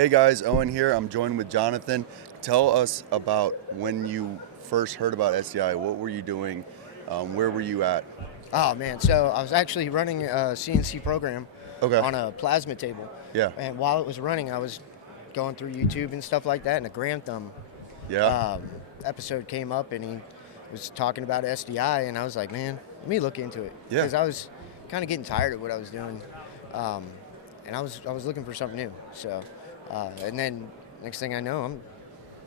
Hey guys, Owen here. I'm joined with Jonathan. Tell us about when you first heard about SDI. What were you doing? Where were you at? Oh man, so I was actually running a CNC program Okay. on a plasma table. Yeah. And while it was running, I was going through YouTube and stuff like that, and a Grand Thumb Yeah. episode came up, and he was talking about SDI, and I was like, man, let me look into it. Yeah. Because I was kind of getting tired of what I was doing, and I was looking for something new. So, and then next thing I know, I'm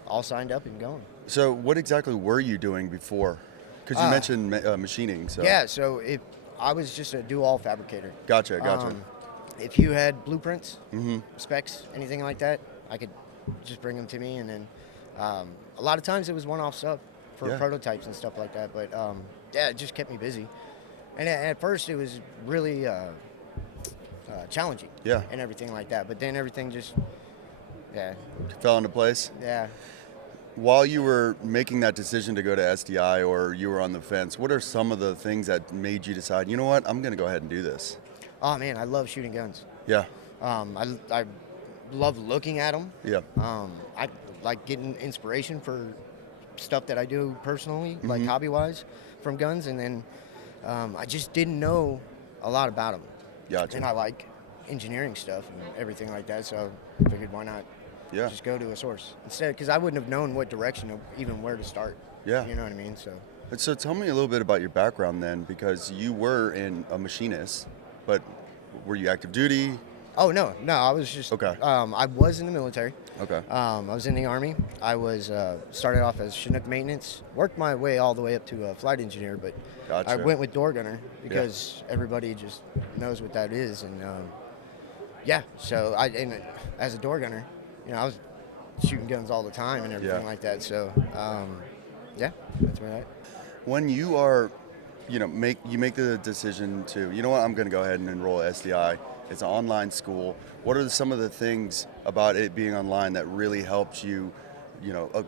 all signed up and going. So what exactly were you doing before? Because you mentioned machining. So. Yeah, so I was just a do-all fabricator. Gotcha. If you had blueprints, Mm-hmm. specs, anything like that, I could just bring them to me, and then a lot of times it was one-off stuff for Yeah. prototypes and stuff like that. But yeah, it just kept me busy, and at first it was really challenging, Yeah. and everything like that. But then everything just, Fell into place. yeah. While you were making that decision to go to SDI or you were on the fence, what are some of the things that made you decide, you know what, I'm going to go ahead and do this? Oh man, I love shooting guns. Yeah. I love looking at them. Yeah. I like getting inspiration for stuff that I do personally, like Mhm. hobby-wise, from guns, and then I just didn't know a lot about them. Gotcha. And I like engineering stuff and everything like that, so I figured why not Yeah. just go to a source instead, because I wouldn't have known what direction or even where to start. Yeah. You know what I mean? So. So tell me a little bit about your background then, because you were a machinist, but were you active duty? Oh no, I was just Okay. I was in the military. Okay. I was in the Army. I was started off as Chinook maintenance, worked my way all the way up to a flight engineer, but Gotcha. I went with door gunner because everybody just knows what that is, and so and as a door gunner, I was shooting guns all the time and everything Yeah. like that. So that's where that. When you are, make the decision to, you know what, I'm going to go ahead and enroll at SDI. It's an online school. What are some of the things about it being online that really helped you,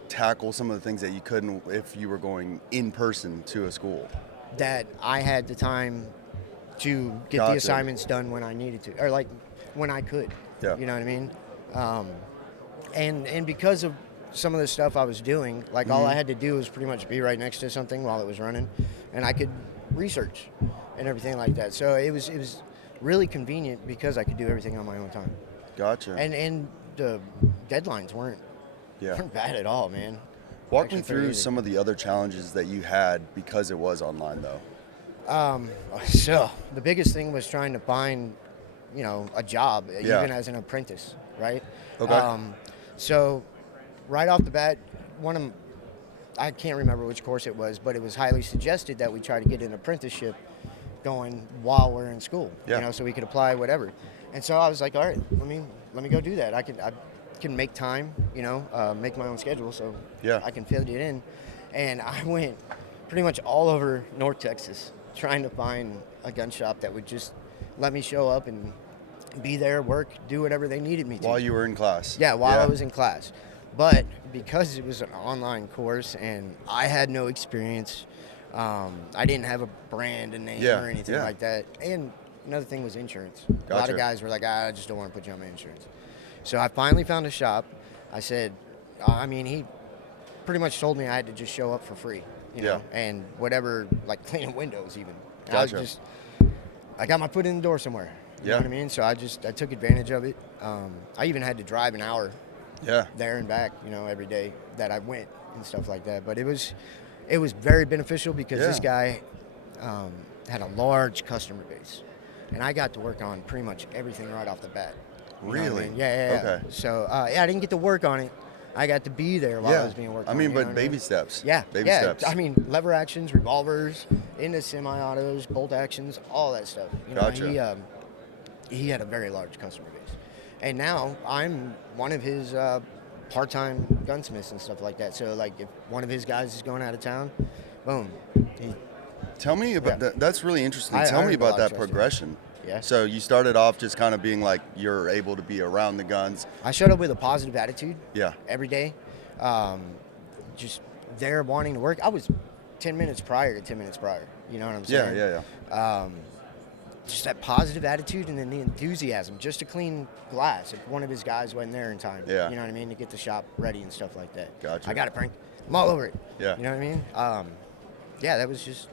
tackle some of the things that you couldn't if you were going in person to a school? That I had the time to get Gotcha. the assignments done when I needed to, or like when I could. Yeah. You know what I mean? And because of some of the stuff I was doing, like all I had to do was pretty much be right next to something while it was running, and I could research and everything like that. So it was really convenient because I could do everything on my own time. Gotcha. And the deadlines weren't bad at all, man. Walk Actually me pretty through easy. some of the other challenges that you had because it was online, though. So the biggest thing was trying to find, a job, Yeah. even as an apprentice, right? Okay. So right off the bat, I can't remember which course it was, but it was highly suggested that we try to get an apprenticeship going while we're in school, Yeah. so we could apply whatever. And so I was like, all right, let me go do that. I can make time, make my own schedule, so Yeah. I can fit it in. And I went pretty much all over North Texas trying to find a gun shop that would just let me show up and be there, work, do whatever they needed me to. While you were in class. Yeah, while I was in class. But because it was an online course and I had no experience, I didn't have a brand, a name, or anything like that. And another thing was insurance. A lot Gotcha. of guys were like, I just don't want to put you on my insurance. So I finally found a shop. I said, he pretty much told me I had to just show up for free, and whatever, like cleaning windows even. Gotcha. I got my foot in the door somewhere. You know what I mean? So I took advantage of it. I even had to drive an hour there and back, every day that I went and stuff like that. But it was very beneficial because this guy had a large customer base, and I got to work on pretty much everything right off the bat. You know what I Really? mean? Yeah. Okay. So I didn't get to work on it. I got to be there while I was being worked on. You know but what baby steps. Yeah. Baby steps. Lever actions, revolvers, into semi-autos, bolt actions, all that stuff. Gotcha. He had a very large customer base. And now I'm one of his part-time gunsmiths and stuff like that. So, like, if one of his guys is going out of town, boom. Tell me about that. That's really interesting. I Tell me earned a about lot of that trust in progression. Yeah. So you started off just kind of being like you're able to be around the guns. I showed up with a positive attitude Yeah. every day. Just there wanting to work. I was 10 minutes prior to 10 minutes prior. You know what I'm saying? Yeah. just that positive attitude and then the enthusiasm just to clean glass if one of his guys wasn't there in time. Yeah. You know what I mean? To get the shop ready and stuff like that. Gotcha. I got it, Frank. I'm all over it. Yeah. You know what I mean? Yeah, that was just,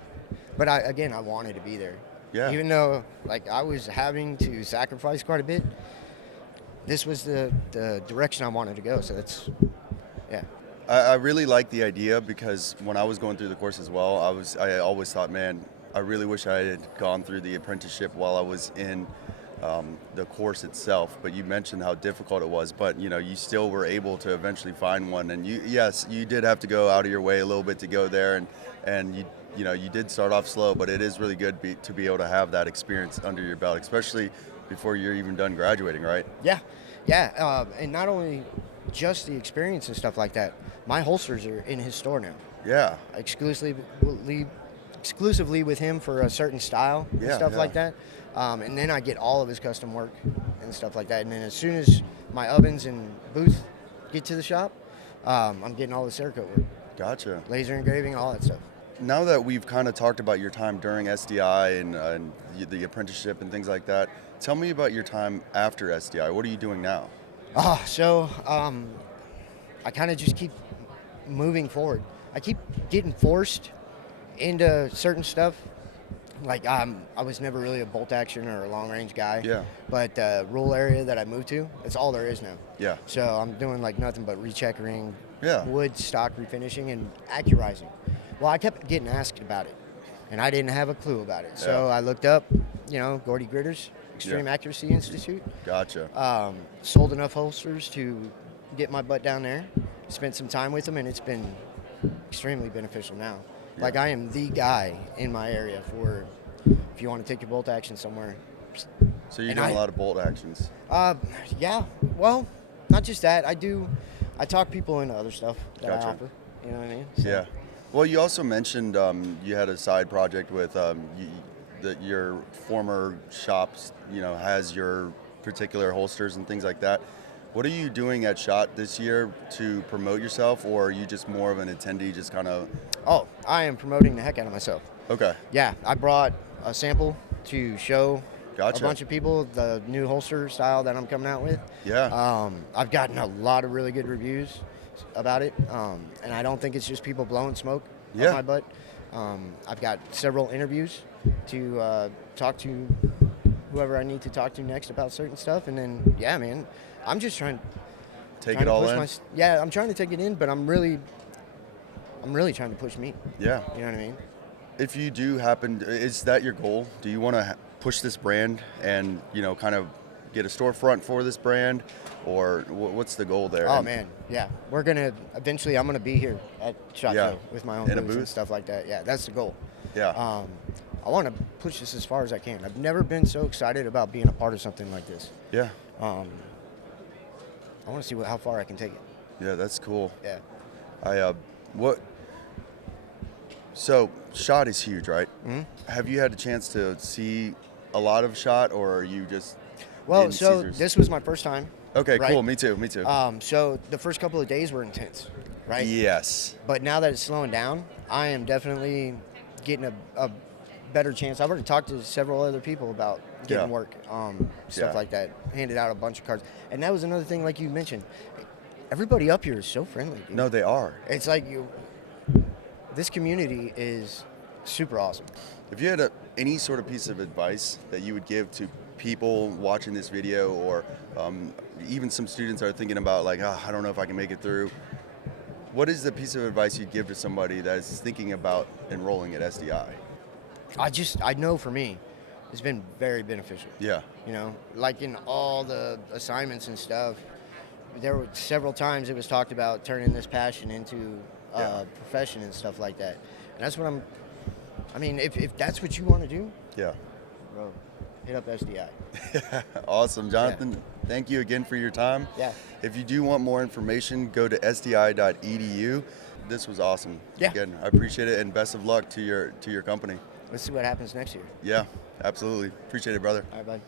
but I wanted to be there. Yeah. Even though, like, I was having to sacrifice quite a bit, this was the direction I wanted to go. So that's, yeah. I really like the idea because when I was going through the course as well, I always thought, man, I really wish I had gone through the apprenticeship while I was in the course itself. But you mentioned how difficult it was, but you know, you still were able to eventually find one. And you did have to go out of your way a little bit to go there, and you did start off slow, but it is really good to be able to have that experience under your belt, especially before you're even done graduating, right? Yeah, and not only just the experience and stuff like that. My holsters are in his store now. Yeah. Exclusively with him for a certain style and stuff like that. And then I get all of his custom work and stuff like that. And then as soon as my ovens and booth get to the shop, I'm getting all the Cerakote work. Gotcha. Laser engraving, all that stuff. Now that we've kind of talked about your time during SDI and the apprenticeship and things like that, tell me about your time after SDI. What are you doing now? I kind of just keep moving forward. I keep getting forced into certain stuff. Like I was never really a bolt action or a long range guy. Yeah. But the rural area that I moved to, it's all there is now. Yeah. So I'm doing like nothing but recheckering, yeah, wood stock refinishing, and accurizing. Well, I kept getting asked about it, and I didn't have a clue about it. So I looked up, Gordy Gritter's Extreme Accuracy Institute. Gotcha. Sold enough holsters to get my butt down there. Spent some time with them, and it's been extremely beneficial now. Yeah. Like I am the guy in my area for if you want to take your bolt action somewhere. So you're doing a lot of bolt actions? Yeah. Well, not just that. I talk people into other stuff that I offer. You know what I mean? So. Yeah. Well, you also mentioned you had a side project with your former shops, has your particular holsters and things like that. What are you doing at SHOT this year to promote yourself, or are you just more of an attendee, just kind of? Oh, I am promoting the heck out of myself. Okay. Yeah, I brought a sample to show a bunch of people the new holster style that I'm coming out with. Yeah. I've gotten a lot of really good reviews about it, and I don't think it's just people blowing smoke up my butt. I've got several interviews to talk to whoever I need to talk to next about certain stuff, and then man, I'm just trying to take it all in. I'm trying to take it in, but I'm really trying to push me. Yeah. You know what I mean? If you do happen, is that your goal? Do you want to push this brand and kind of get a storefront for this brand, or what's the goal there? Oh man, yeah, we're gonna eventually. I'm gonna be here at SHOT Show with my own booth and stuff like that. Yeah, that's the goal. Yeah. I want to push this as far as I can. I've never been so excited about being a part of something like this. Yeah. I want to see how far I can take it. Yeah, that's cool. Yeah. So SHOT is huge, right? Mm-hmm. Have you had a chance to see a lot of SHOT, or are you just? Well, so this was my first time. Okay, right? cool. Me too. So the first couple of days were intense, right? Yes. But now that it's slowing down, I am definitely getting a better chance. I've already talked to several other people about getting work, stuff like that. Handed out a bunch of cards, and that was another thing, like you mentioned. Everybody up here is so friendly, dude. No, they are. It's like this community is super awesome. If you had any sort of piece of advice that you would give to people watching this video, or even some students are thinking about I don't know if I can make it through, what is the piece of advice you'd give to somebody that is thinking about enrolling at SDI? I know for me, it's been very beneficial. Yeah. Like in all the assignments and stuff, there were several times it was talked about turning this passion into a profession and stuff like that. And that's what if that's what you want to do, bro, hit up SDI. Awesome. Jonathan, thank you again for your time. Yeah. If you do want more information, go to sdi.edu. This was awesome. Yeah. Again, I appreciate it, and best of luck to your company. Let's see what happens next year. Yeah, absolutely. Appreciate it, brother. All right, bud.